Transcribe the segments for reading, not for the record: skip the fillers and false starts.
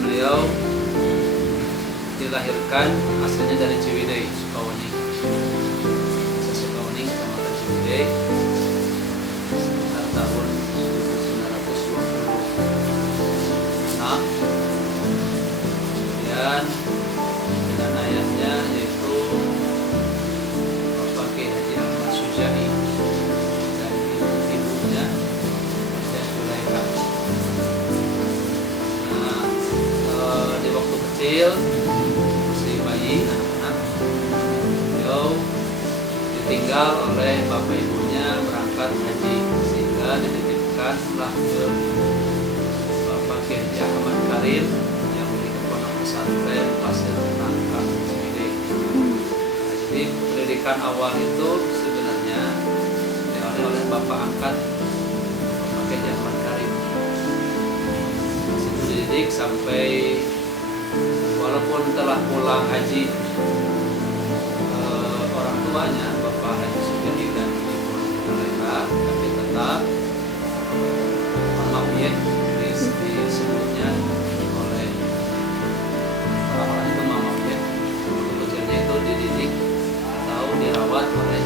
beliau dilahirkan aslinya dari Ciwidey, Sukawani. Desa Sukawani, Kecamatan Ciwidey, sekitar tahun 1926. Kemudian dengan ayahnya yaitu Bapak Kiai Haji Ahmad Sujai dan ibunya dan Zulaikha. Nah, di waktu kecil masih bayi, anak-anak, beliau ditinggal oleh bapak ibunya berangkat haji, sehingga dititipkanlah ke Bapak Kiai Haji Ahmad Karim yang memiliki pondok pesantren Pasir Nangka Ciwidey. Nah, jadi pendidikan awal itu sebenarnya diawali oleh bapak angkat Bapak Kiai Haji Ahmad Karim. Situ dididik sampai walaupun telah pulang haji orang tuanya Bapak Haji Sujai dan Ibu Zulaikha, tapi tetap mamanya disebutnya oleh orang-orang itu mamanya. Waktu kecilnya itu dididik atau dirawat oleh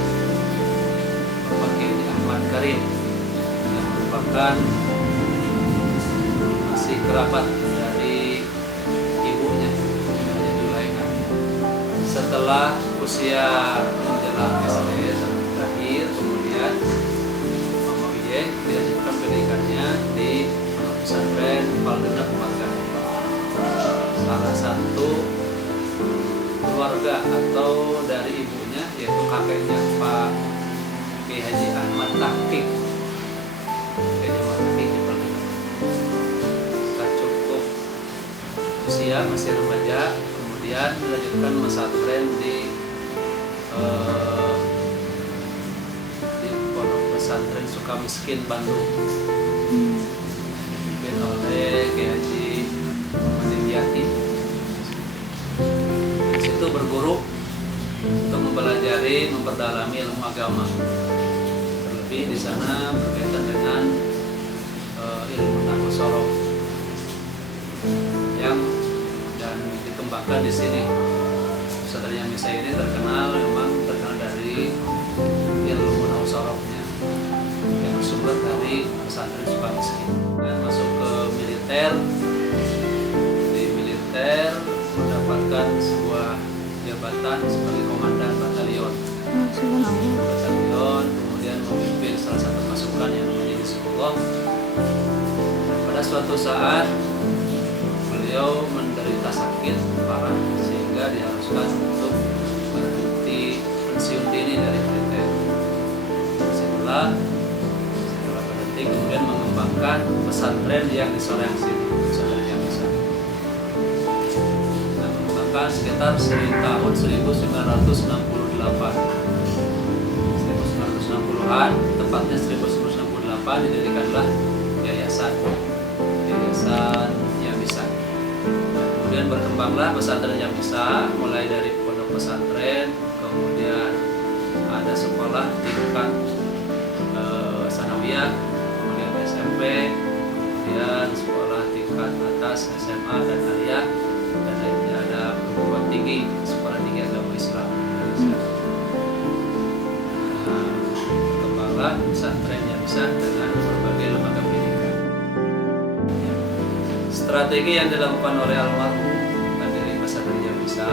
Bapak Kiai Haji Ahmad Karim yang merupakan masih kerabat dari ibunya Zulaikha. Setelah usia menjelang SD sampai terakhir, kemudian Mama Wiye dilanjutkan pendidikannya di pondok pesantren Paldenak Makkah. Salah satu keluarga atau dari ibunya yaitu kakeknya Pak Kiai Haji Ahmad Tahqiq. Kiai Haji Ahmad Tahqiq di Paldenak. Setelah cukup usia masih remaja, kemudian dilanjutkan pesantren di pondok pesantren Sukamiskin Bandung, dipimpin oleh Kiai Haji Muhammad Dimyati. Di situ berguru untuk mempelajari, memperdalami ilmu agama. Terlebih di sana berkaitan dengan ilmu nahwu sorof yang dan dikembangkan di sini. Pesantren Yamisa ini terkenal dari ilmu nahwu sorofnya yang bersumber dari pesantren Sukamiskin. Dan masuk ke militer, di militer mendapatkan sebuah jabatan sebagai komandan batalion. Kemudian memimpin salah satu pasukan yang namanya Hizbullah. Dan pada suatu saat beliau menderita sakit parah sehingga diharuskan untuk berhenti pensiun dini dari militer. Setelah berhenti kemudian mengembangkan pesantren yang di Soreang sini, pesantren yang bisa. Dan mengembangkan sekitar tahun 1960-an, tepatnya 1968 didirikanlah yayasan yang bisa. Kemudian berkembanglah pesantren yang bisa, mulai dari pondok pesantren, kemudian ada sekolah tingkat sanawiyah, kemudian SMP, kemudian sekolah tingkat atas SMA dan aliyah, dan lainnya ada perguruan tinggi, sekolah tinggi agama Islam. Berkembanglah pesantren yang bisa dengan berbagai lembaga pendidikan. Strategi yang dilakukan oleh almarhum pendiri pesantren yang bisa,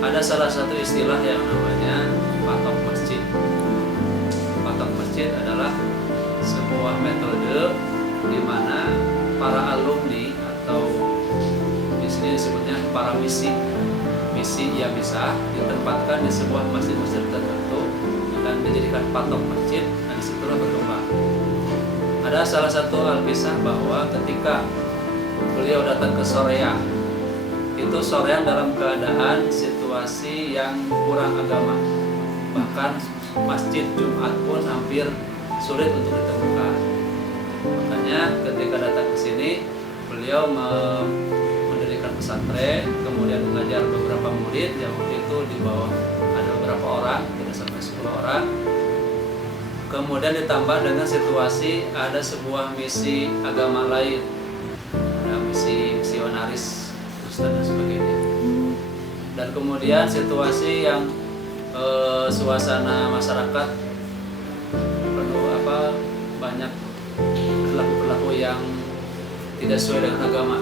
ada salah satu istilah yang namanya patok masjid. Patok masjid adalah sebuah metode di mana para alumni atau di sini disebutnya para misi yang bisa ditempatkan di sebuah masjid-masjid tertentu dan dijadikan patok masjid, dan disitulah berkembang. Ada salah satu al-kisah bahwa ketika beliau datang ke Soreang, itu Soreang dalam keadaan situasi yang kurang agama, bahkan masjid Jumat pun hampir sulit untuk ditemukan. Makanya ketika datang ke sini, beliau mendirikan pesantren, kemudian mengajar beberapa murid yang waktu itu di bawah ada beberapa orang, tidak sampai 10 orang. Kemudian ditambah dengan situasi ada sebuah misi agama lain, ada misi misionaris Kristen dan sebagainya. Dan kemudian situasi yang suasana masyarakat penuh banyak perilaku yang tidak sesuai dengan agama.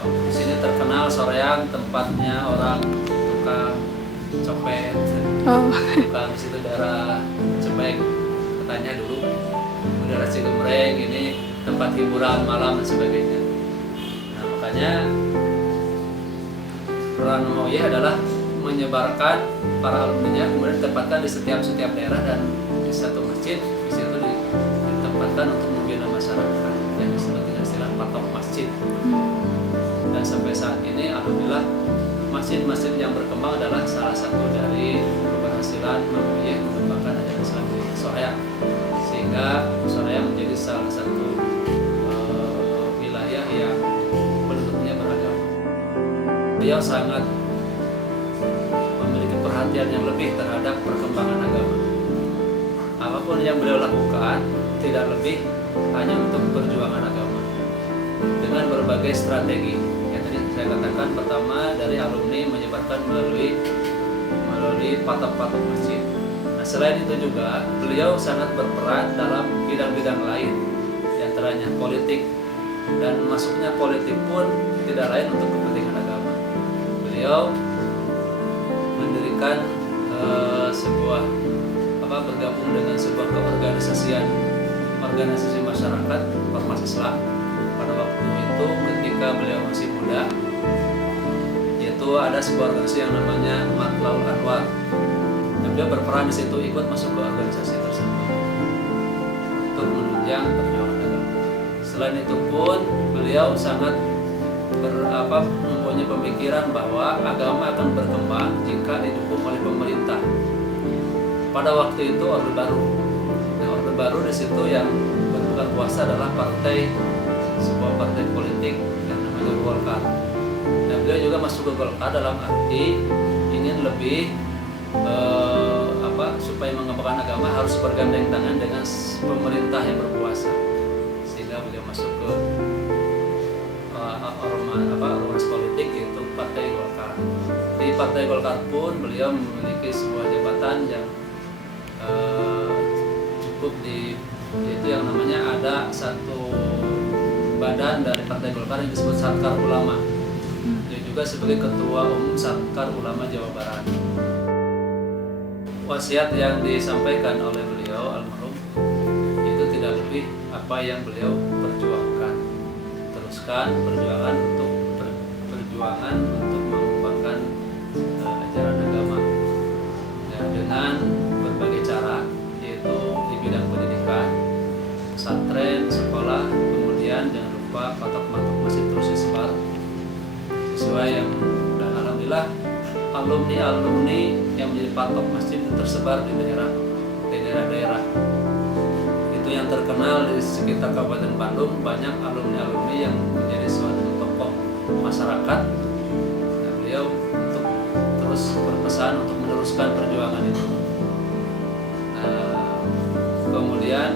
Di sini terkenal Soreang tempatnya orang tukang copet, tukang di situ daerah Cepek katanya dulu, daerah Cigemreng ini tempat hiburan malam dan sebagainya. Nah makanya peran MUI adalah menyebarkan para alumninya, kemudian ditempatkan di setiap daerah dan di satu masjid di situ ditempatkan untuk membina masyarakat yang disebut dengan istilah patok masjid. Dan sampai saat ini alhamdulillah masjid-masjid yang berkembang adalah salah satu dari keberhasilan MUI mengembangkan ajaran Islam di Soreang, sehingga Soreang menjadi salah satu wilayah yang penduduknya beragama. Beliau sangat memiliki perhatian yang lebih terhadap perkembangan agama. Apapun yang beliau lakukan tidak lebih hanya untuk perjuangan agama dengan berbagai strategi. Yang tadi saya katakan, pertama dari alumni menyebarkan melalui patok-patok masjid. Nah selain itu juga beliau sangat berperan dalam bidang-bidang lain, diantaranya politik, dan masuknya politik pun tidak lain untuk kepentingan agama. Beliau mendirikan bergabung dengan sebuah organisasi masyarakat Ormas Islam pada waktu itu ketika beliau masih muda, yaitu ada sebuah organisasi yang namanya Matlaul Anwar. Dan beliau berperan di situ, ikut masuk ke organisasi tersebut untuk menunjang perjuangan agama. Selain itu pun beliau sangat mempunyai pemikiran bahwa agama akan berkembang jika didukung oleh pemerintah. Pada waktu itu Orde Baru. Nah, Orde Baru di situ yang berpegang kuasa adalah sebuah partai politik yang namanya Golkar. Nah, beliau juga masuk ke Golkar dalam arti ingin lebih supaya mengembangkan agama harus bergandeng tangan dengan pemerintah yang berkuasa, sehingga beliau masuk ke ormas politik, yaitu Partai Golkar. Di Partai Golkar pun beliau memiliki sebuah jabatan yang cukup yaitu yang namanya ada satu badan dari Partai Golkar yang disebut Satkar Ulama. Dia juga sebagai Ketua Umum Satkar Ulama Jawa Barat. Wasiat yang disampaikan oleh beliau almarhum itu tidak lebih apa yang beliau perjuangkan. Teruskan perjuangan untuk mengembangkan ajaran agama dengan berbagai cara, yaitu di bidang pendidikan, pesantren, sekolah, kemudian jangan lupa patok-patok masih terus disebar sesuai yang, dan alhamdulillah alumni yang menjadi patok masjid tersebar di daerah-daerah. Itu yang terkenal di sekitar Kabupaten Bandung, banyak alumni yang menjadi suatu tokoh masyarakat. Dan beliau untuk terus berpesan untuk meneruskan perjuangan itu. Kemudian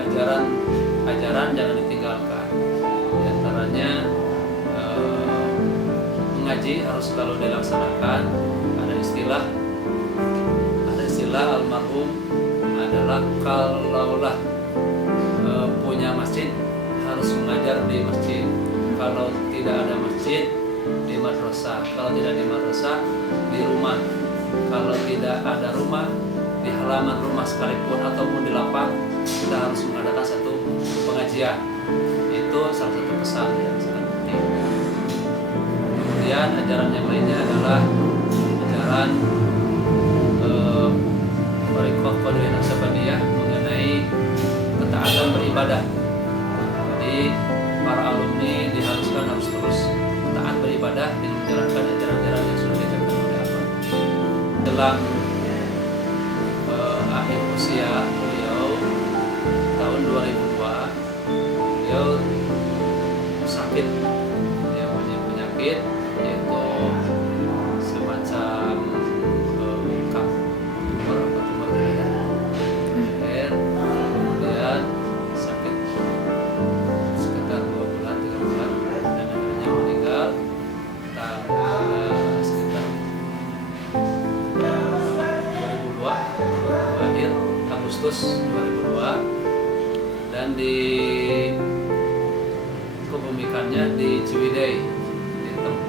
ajaran jangan ditinggalkan. Di antaranya mengaji harus selalu dilaksanakan. Ada istilah almarhum adalah kalaulah punya masjid harus mengajar di masjid, kalau tidak ada masjid di madrasah, kalau tidak di madrasah di rumah, kalau tidak ada rumah di halaman rumah sekalipun ataupun di lapang kita harus mengadakan satu pengajian. Itu salah satu pesan yang sangat penting. Kemudian ajaran yang lainnya adalah ajaran Thariqah Qadiriyah Naqsyabandiyah mengenai ketaatan beribadah. Jadi para alumni diharuskan harus terus taat beribadah dengan menjalankan ajaran-ajaran yang sudah diajarkan oleh Allah. Dalam akhir usia beliau tahun 2002, beliau sakit, dia punya penyakit yaitu semacam tumor leher, kemudian sakit sekitar 2 bulan 3 bulan dan akhirnya meninggal.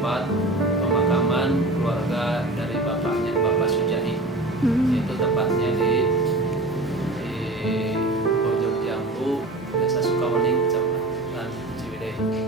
tempat pemakaman keluarga dari bapaknya, Bapak Sujai. Itu tepatnya di Bojong Jambu, Desa Sukawening, Kecamatan Ciwidey.